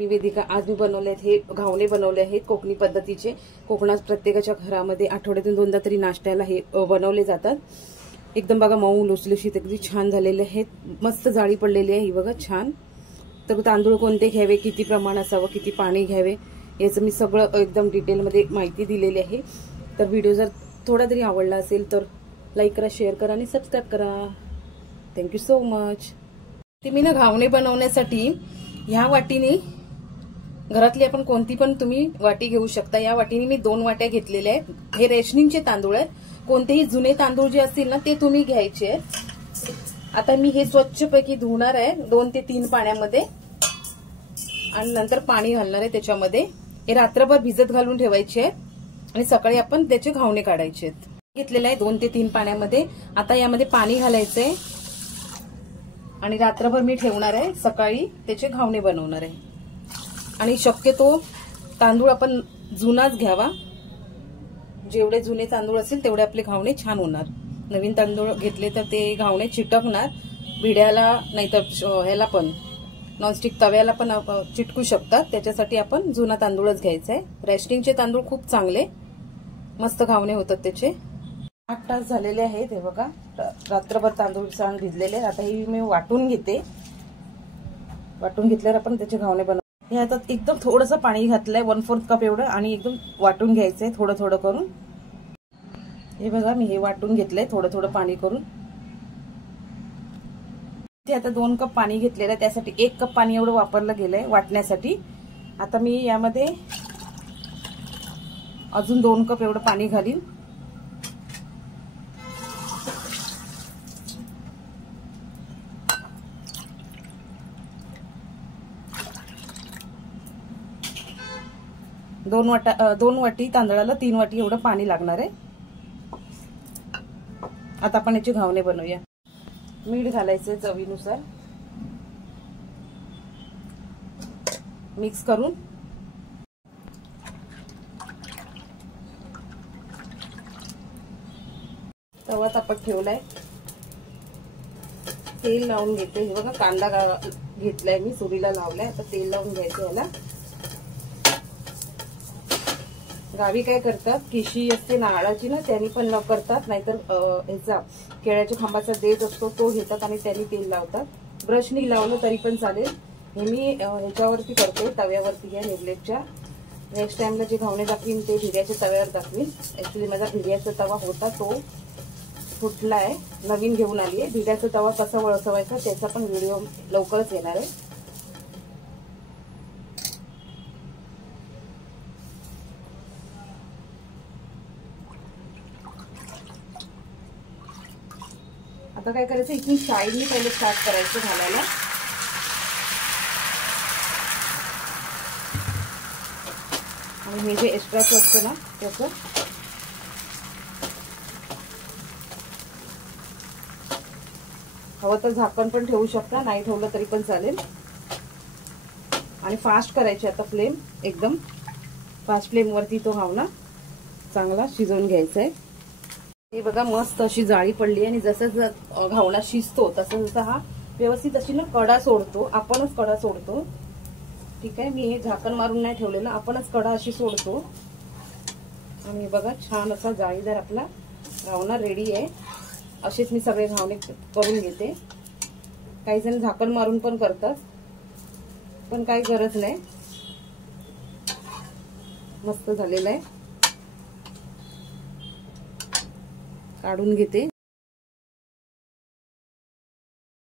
निवेदिका, आज मी बनवले आहेत हे घावणे बनवले आहेत कोकणी पद्धतीचे। कोकणात प्रत्येकाच्या घरामध्ये आठवड्यातून 2दा तरी नाश्त्याला हे बनवले जातात। एकदम बघा मऊ लुसलुशीत अगदी छान झालेले आहेत, मस्त जाळी पडलेली आहे ही बघा छान। तर तांदूळ कोणते घ्यावे, किती प्रमाण असावं, किती पाणी घ्यावे याचं मी सगळं एकदम डिटेलमध्ये माहिती दिलेली आहे। तर व्हिडिओ जर थोडा तरी आवडला असेल तर लाईक करा, शेअर करा आणि सबस्क्राईब करा। Thank you so much. ते मी ना घावणे बनवण्यासाठी ह्या वाटीने, घरातली आपण कोणती पण तुम्ही वाटी घेऊ शकता, या वाटीने मी 2 वाट्या घेतलेल्या आहेत। हे रेशनिंगचे तांदूळ आहेत, कोणतेही जुने तांदूळ जे असतील ना ते तुम्ही घ्यायचे। आता मी हे स्वच्छपैकी धुणार आहे 2 ते 3 पाण्यामध्ये आणि नंतर पाणी घालणार आहे त्याच्यामध्ये। हे रात्रभर भिजत घालून ठेवायचे आणि सकाळी आपण त्याचे घावणे काढायचे आहेत। घेतलेलं आहे 2 ते 3 पाण्यामध्ये। आता यामध्ये पाणी घालायचंय आणि रात्रभर मी ठेवणार आहे, सकाळी त्याचे घावणे बनवणार आहे। आणि शक्यतो तांदूळ आपण जुनाच घ्यावा, जेवढे जुने तांदूळ असतील तेवढे आपले घावणे छान होणार। नवीन तांदूळ घेतले तर ते घावणे चिटकणार भिड्याला, नाहीतर ह्याला पण नॉनस्टिक तव्याला पण चिटकू शकतात, त्याच्यासाठी आपण जुना तांदूळच घ्यायचा आहे। रेशनिंगचे तांदूळ खूप चांगले मस्त घावणे होतात त्याचे। 8 तास झालेले आहेत हे बघा, रात्रभर तांदूळ छान भिजलेले। आता ही मी वाटून घेते, वाटून घेतल्यावर आपण त्याचे घावणे बनवू। हे आता एकदम थोडंसं पाणी घातलंय 1/4 कप एवढं आणि एकदम वाटून घ्यायचंय थोडं थोडं करून। हे बघा मी हे वाटून घेतलंय थोडं थोडं पाणी करून। ते आता 2 कप पाणी घेतलेलं आहे, त्यासाठी 1 कप पाणी एवढं वापरलं गेलंय वाटण्यासाठी। आता मी यामध्ये अजून 2 कप एवढं पाणी घालीन। दोन वाटी तांदळाला 3 वाटी एवढं पाणी लागणार आहे। आता आपण याचे घावणे बनवूया। मीठ घालायचं चवीनुसार, मिक्स करून तवा तापत ठेवलाय, तेल लावून घेते। हे बघा कांदा घेतलाय मी, सुरीला लावलाय। आता तेल लावून घ्यायचं याला। गावी काय करतात, किशी असते नारळाची ना, त्यांनी पण करतात, नाहीतर ह्याचा केळ्याच्या खांबाचा देठ असतो तो घेतात आणि त्यांनी तेल लावतात। ब्रशनी लावलं तरी पण चालेल। हे मी ह्याच्यावरती करते, तव्यावरती आहे निर्लेपच्या। नेक्स्ट टाइमला जे घावणे दाखवीन ते भिड्याच्या तव्यावर दाखवीन। ऍक्च्युली माझा भिड्याचा तवा होता तो फुटलाय, नवीन घेऊन आली आहे। भिड्याचा तवा कसा वळसवायचा त्याचा पण व्हिडिओ लवकरच येणार आहे। आता काय करायचं, इथून साईडनी पहिले स्टार्ट करायचं घालायला। आणि हे जे एक्स्ट्राचं असतं ना त्याचं हवं तर झाकण पण ठेवू शकता, नाही ठेवलं तरी पण चालेल। आणि फास्ट करायची आता फ्लेम, एकदम फास्ट फ्लेम वरती तो घावणा चांगला शिजवून घ्यायचा आहे। हे बघा मस्त अशी जाळी पडली आणि जसं घावणा शिजतो तसं जसं हा व्यवस्थित अशी ना कडा सोडतो, आपणच कडा सोडतो। ठीक आहे, मी हे झाकण मारून नाही ठेवलेलं, आपणच कडा अशी सोडतो। आणि बघा छान असा जाळीदार आपला घावणा रेडी आहे। असेच मी सगळे घावणे करून घेते। काही जण झाकण मारून पण करतात, पण काही गरज नाही। मस्त झालेलं आहे, काढून घेते।